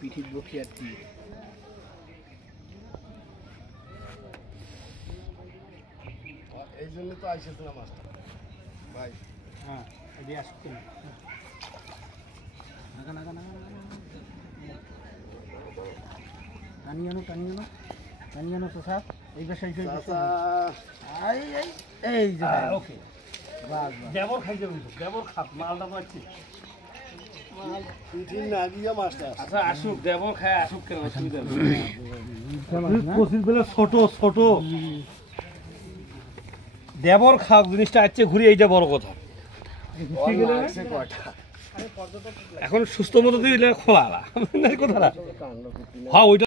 পিঠির বকি আর কি এই জন্য তো আইসেছিলাম মাস্টার ভাই। হ্যাঁ এদিকে আসতে টানিয়ে আনো প্রসাদ এই বেশ এই যে ওকে দেবর খাইতে দেবর খাপ মালটা পাচ্ছি পিঠির না গিয়া মাস্টার। আচ্ছা আসুক দেবর খায় আসুক কেন অসুবিধা ছোট ছোট দেবর খাক জিনিসটা আছে ঘুরে এইটা বড় কথা। এখন সুস্থ মতো দিয়ে খোলা কথাটা হ্যাঁ ওইটা